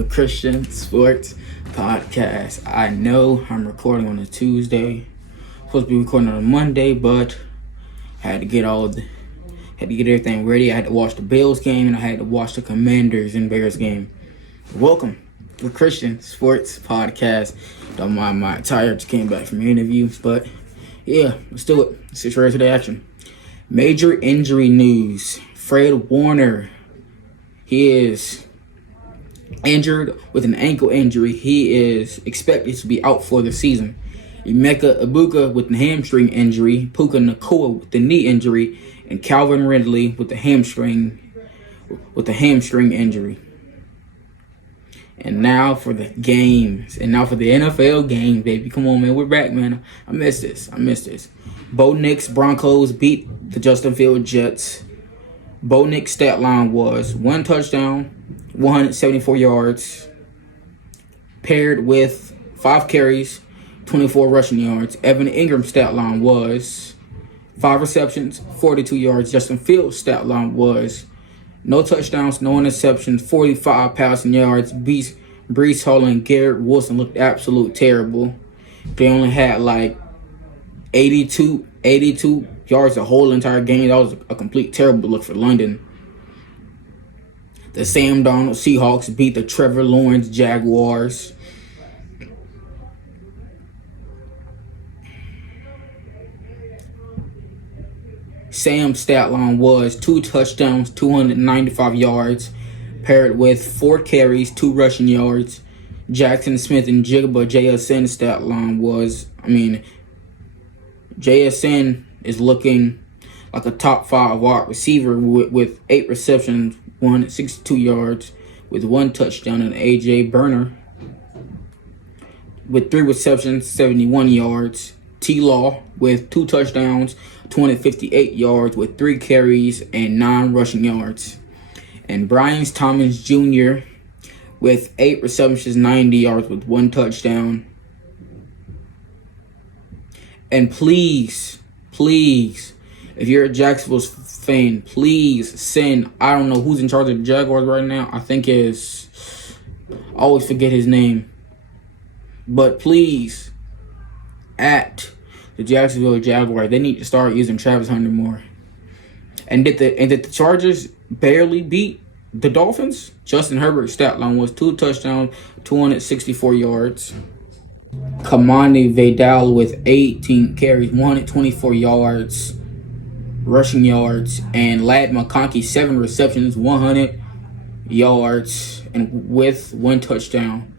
the Christian Sports Podcast. I know I'm recording on a Tuesday. Supposed to be recording on a Monday, but had to get everything ready. I had to watch the Bills game and I had to watch the Commanders and Bears game. Welcome to the Christian Sports Podcast. Don't mind my attire, just came back from an interview, but yeah, let's do it. Let's get right to the action. Major injury news. Fred Warner, he is injured with an ankle injury. He is expected to be out for the season. Emeka Egbuka with the hamstring injury, Puka Nacua with the knee injury, and Calvin Ridley with the hamstring injury. And now for the games. And now for the NFL game, baby. Come on, man. We're back, man. I miss this. Bo Nix Broncos beat the Justin Field Jets. Bo Nix stat line was 1 touchdown, 174 yards, paired with 5 carries, 24 rushing yards. Evan Ingram stat line was 5 receptions, 42 yards. Justin Fields stat line was no touchdowns, no interceptions, 45 passing yards. Breece Hall and Garrett Wilson looked absolute terrible. They only had like 82 yards the whole entire game. That was a complete terrible look for London. The Sam Darnold Seahawks beat the Trevor Lawrence Jaguars. Sam's stat line was 2 touchdowns, 295 yards, paired with 4 carries, 2 rushing yards. Jackson Smith and Jigba JSN stat line was, JSN is looking like a top 5 wide receiver with 8 receptions, 162 yards, with 1 touchdown, and AJ Burner with 3 receptions, 71 yards. T-Law with 2 touchdowns, 258 yards, with 3 carries and 9 rushing yards. And Brian Thomas Jr. with 8 receptions, 90 yards, with 1 touchdown. And please, if you're a Jacksonville fan, please send, I don't know who's in charge of the Jaguars right now. I think I always forget his name. But please, at the Jacksonville Jaguars, they need to start using Travis Hunter more. And did the Chargers barely beat the Dolphins? Justin Herbert's stat line was 2 touchdowns, 264 yards. Kamani Vidal with 18 carries, 124 yards, rushing yards, and Ladd McConkey 7 receptions, 100 yards, and with 1 touchdown.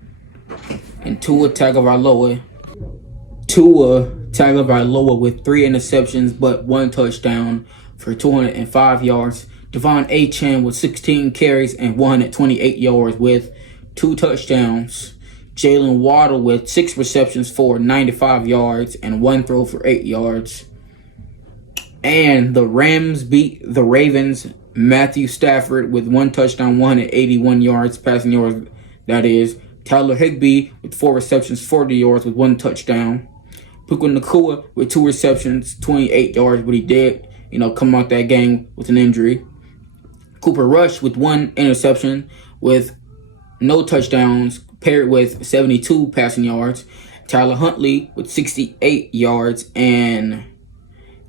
And Tua Tagovailoa with 3 interceptions but 1 touchdown for 205 yards. Devon Achane with 16 carries and 128 yards with 2 touchdowns. Jalen Waddle with 6 receptions for 95 yards and 1 throw for 8 yards. And the Rams beat the Ravens. Matthew Stafford with 1 touchdown, 181 yards, passing yards, that is. Tyler Higbee with 4 receptions, 40 yards with 1 touchdown. Puka Nacua with 2 receptions, 28 yards, but he did, come out that game with an injury. Cooper Rush with 1 interception with no touchdowns, paired with 72 passing yards. Tyler Huntley with 68 yards, and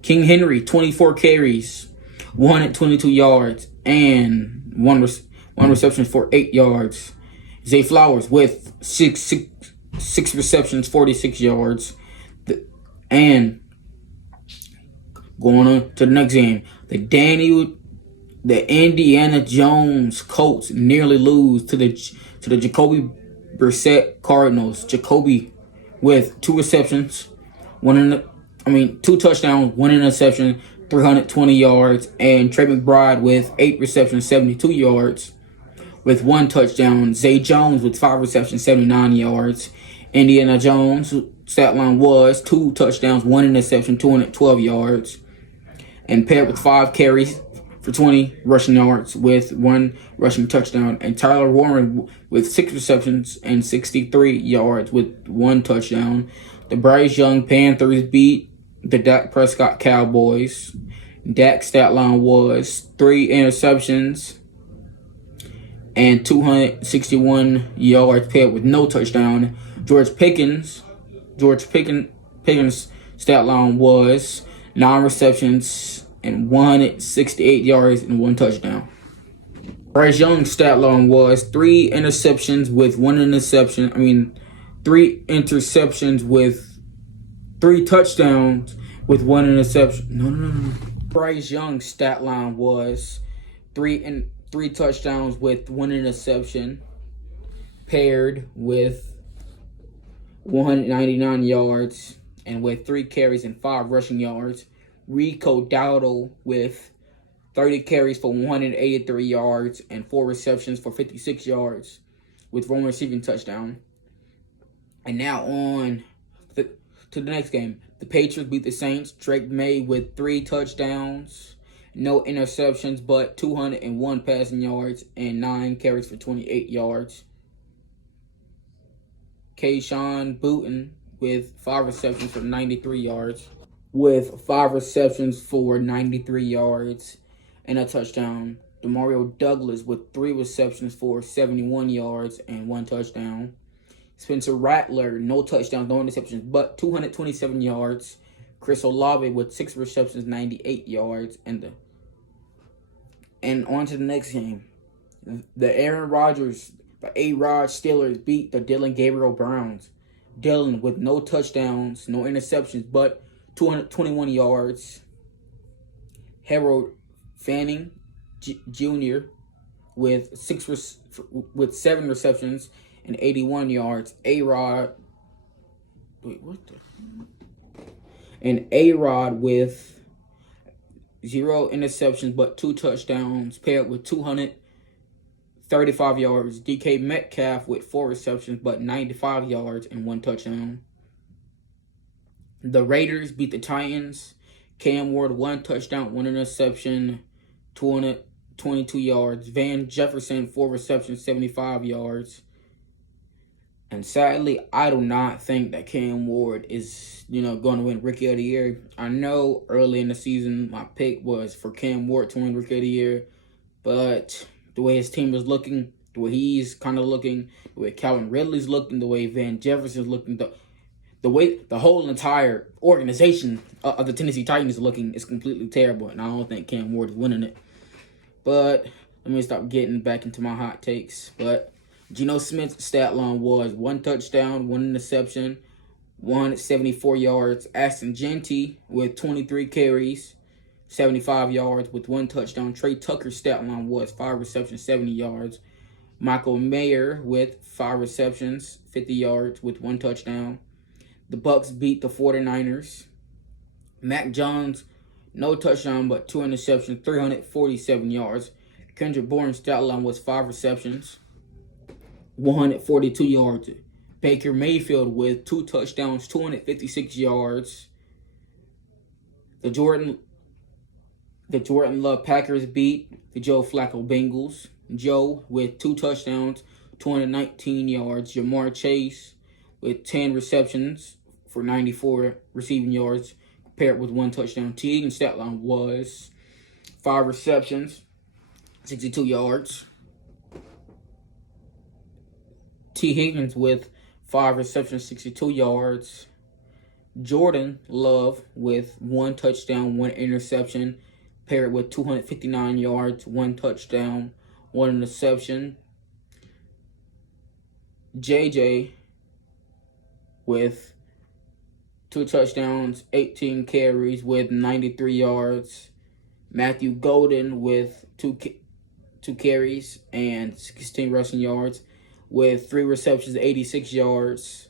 King Henry 24 carries, 122 yards, and one reception for 8 yards. Zay Flowers with six receptions, 46 yards. And going on to the next game, the Indiana Jones Colts nearly lose to the Jacoby Brissett Cardinals. Jacoby with 2 receptions, 2 touchdowns, 1 interception, 320 yards, and Trey McBride with 8 receptions, 72 yards, with 1 touchdown. Zay Jones with 5 receptions, 79 yards. Indiana Jones stat line was 2 touchdowns, 1 interception, 212 yards, and paired with 5 carries for 20 rushing yards with 1 rushing touchdown. And Tyler Warren with 6 receptions and 63 yards with 1 touchdown. The Bryce Young Panthers beat the Dak Prescott Cowboys. Dak's stat line was 3 interceptions, and 261 yards paired with no touchdown. George Pickens' stat line was 9 receptions and 168 yards and 1 touchdown. Bryce Young's stat line was 3 interceptions with 1 interception. 3 interceptions with 3 touchdowns with 1 interception. No. Bryce Young's stat line was three touchdowns with 1 interception, paired with 199 yards and with 3 carries and 5 rushing yards. Rico Dowdle with 30 carries for 183 yards and 4 receptions for 56 yards with 1 receiving touchdown. And now on to the next game. The Patriots beat the Saints. Drake May with 3 touchdowns, no interceptions, but 201 passing yards and 9 carries for 28 yards. Keyshawn Boutten with 5 receptions for 93 yards. With 5 receptions for 93 yards and a touchdown. Demario Douglas with 3 receptions for 71 yards and 1 touchdown. Spencer Rattler, no touchdowns, no interceptions, but 227 yards. Chris Olave with 6 receptions, 98 yards. And on to the next game. The Aaron Rodgers, the A-Rod Steelers beat the Dillon Gabriel Browns. Dillon with no touchdowns, no interceptions, but 221 yards. Harold Fanning Jr. with 7 receptions and 81 yards. A-Rod with 0 interceptions but 2 touchdowns, paired with 235 yards. DK Metcalf with 4 receptions but 95 yards and 1 touchdown. The Raiders beat the Titans. Cam Ward 1 touchdown, 1 interception, 222 yards. Van Jefferson 4 receptions, 75 yards. And sadly, I do not think that Cam Ward is, going to win Rookie of the Year. I know early in the season my pick was for Cam Ward to win Rookie of the Year, but the way his team is looking, the way he's kind of looking, the way Calvin Ridley's looking, the way Van Jefferson's looking, the way the whole entire organization of the Tennessee Titans is looking is completely terrible, and I don't think Cam Ward is winning it. But let me stop getting back into my hot takes. But Geno Smith's stat line was 1 touchdown, 1 interception, 174 yards. Ashton Jeanty with 23 carries, 75 yards with 1 touchdown. Trey Tucker's stat line was 5 receptions, 70 yards. Michael Mayer with 5 receptions, 50 yards with 1 touchdown. The Bucks beat the 49ers. Mac Jones, no touchdown but 2 interceptions, 347 yards. Kendrick Bourne's stat line was 5 receptions, 142 yards. Baker Mayfield with 2 touchdowns, 256 yards. The Jordan Love Packers beat the Joe Flacco Bengals. Joe with 2 touchdowns, 219 yards. Jamar Chase with 10 receptions for 94 receiving yards, paired with 1 touchdown. T. Higgins' stat line was 5 receptions, 62 yards. T. Higgins with 5 receptions, 62 yards. Jordan Love with 1 touchdown, 1 interception, paired with 259 yards, 1 touchdown, 1 interception. JJ with 2 touchdowns, 18 carries with 93 yards. Matthew Golden with 2 carries and 16 rushing yards with 3 receptions, 86 yards.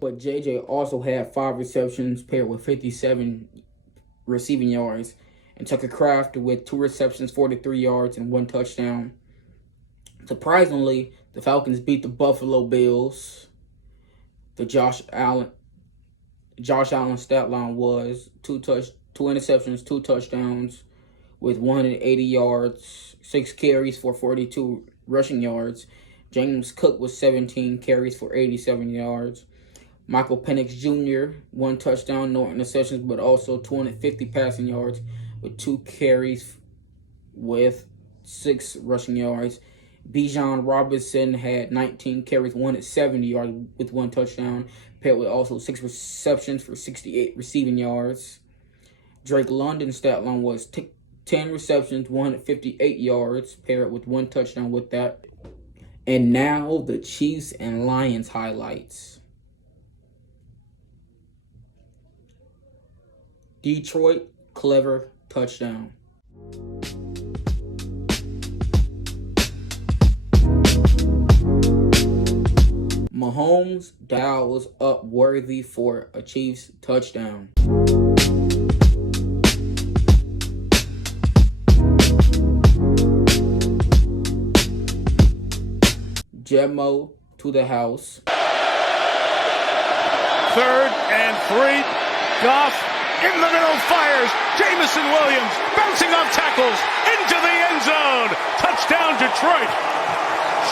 But JJ also had 5 receptions paired with 57 receiving yards. And Tucker Kraft with 2 receptions, 43 yards, and 1 touchdown. Surprisingly, the Falcons beat the Buffalo Bills. The Josh Allen stat line was 2 interceptions, 2 touchdowns with 180 yards, 6 carries for 42 rushing yards. James Cook was 17 carries for 87 yards. Michael Penix Jr., 1 touchdown, no interceptions, but also 250 passing yards with 2 carries with 6 rushing yards. Bijan Robinson had 19 carries, 170 yards with 1 touchdown, paired with also 6 receptions for 68 receiving yards. Drake London's stat line was 10 receptions, 158 yards, paired with 1 touchdown with that. And now the Chiefs and Lions highlights. Detroit, clever touchdown. Mahomes dials up worthy for a Chiefs touchdown. Jemo to the house. 3rd and 3. Goff in the middle, fires. Jameson Williams bouncing off tackles into the end zone. Touchdown, Detroit.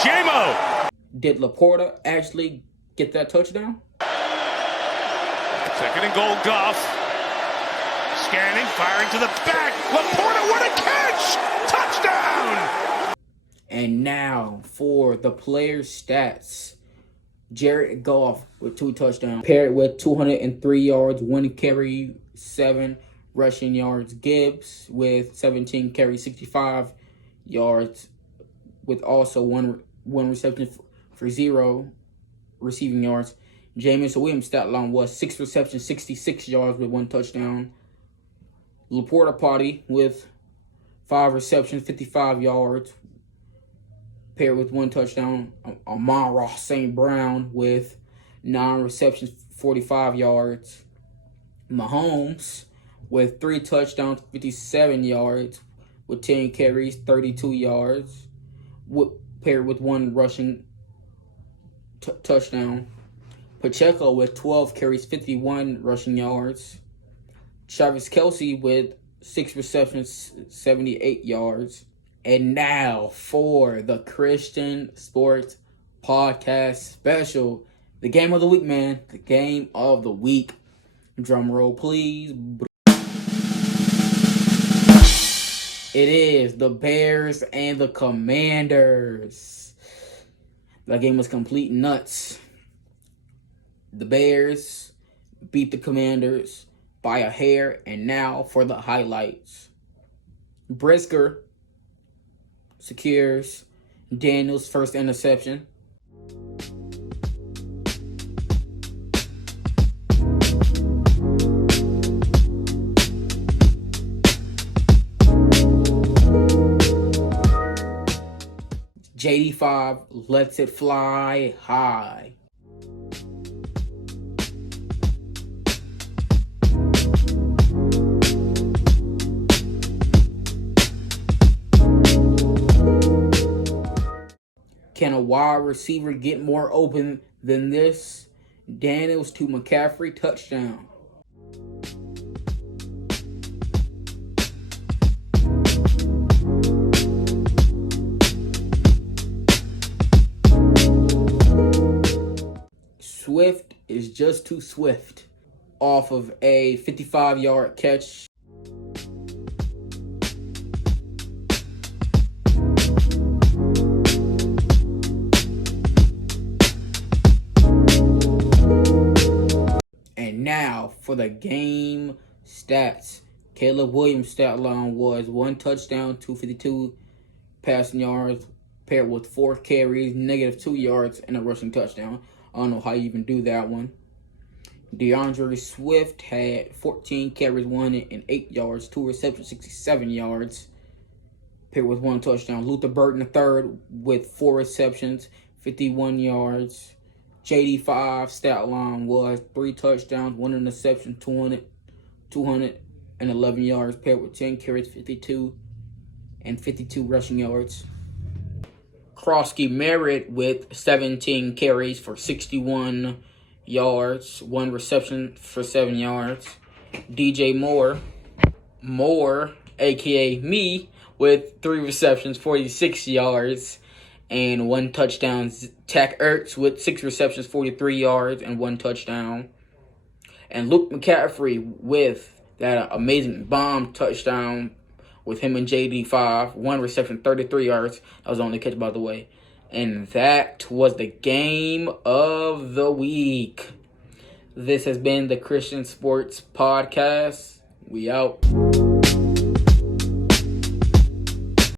Jamo. Did Laporta actually get that touchdown? 2nd and goal, Goff. Scanning, firing to the back. Laporta, what a catch! Touchdown! And now for the player stats. Jared Goff with 2 touchdowns, paired with 203 yards, 1 carry, 7 rushing yards. Gibbs with 17 carries, 65 yards, with also one reception for 0 receiving yards. Jameson Williams' stat line was 6 receptions, 66 yards with 1 touchdown. Laporta Potty with 5 receptions, 55 yards, paired with 1 touchdown. Amon-Ra St. Brown with 9 receptions, 45 yards. Mahomes with 3 touchdowns, 57 yards, with 10 carries, 32 yards, paired with 1 rushing touchdown. Pacheco with 12 carries, 51 rushing yards. Travis Kelce with 6 receptions, 78 yards. And now for the Christian Sports Podcast special. The game of the week, man. The game of the week. Drum roll, please. It is the Bears and the Commanders. That game was complete nuts. The Bears beat the Commanders by a hair. And now for the highlights. Brisker secures Daniel's first interception. JD5 lets it fly high. Can a wide receiver get more open than this? Daniels to McCaffrey touchdown. Swift is just too swift off of a 55-yard catch. And now for the game stats. Caleb Williams' stat line was 1 touchdown, 252 passing yards, paired with 4 carries, -2 yards, and a rushing touchdown. I don't know how you even do that one. DeAndre Swift had 14 carries, 108 yards, 2 receptions, 67 yards, paired with 1 touchdown. Luther Burton III with 4 receptions, 51 yards. JD5 stat line was 3 touchdowns, 1 interception, 211 yards, paired with 10 carries, 52 rushing yards. Krosky Merritt with 17 carries for 61 yards, 1 reception for 7 yards. DJ Moore, a.k.a. me, with 3 receptions, 46 yards, and 1 touchdown. Zach Ertz with 6 receptions, 43 yards, and 1 touchdown. And Luke McCaffrey with that amazing bomb touchdown with him and JD 5. 1 reception, 33 yards. That was the only catch, by the way. And that was the game of the week. This has been the Christian Sports Podcast. We out.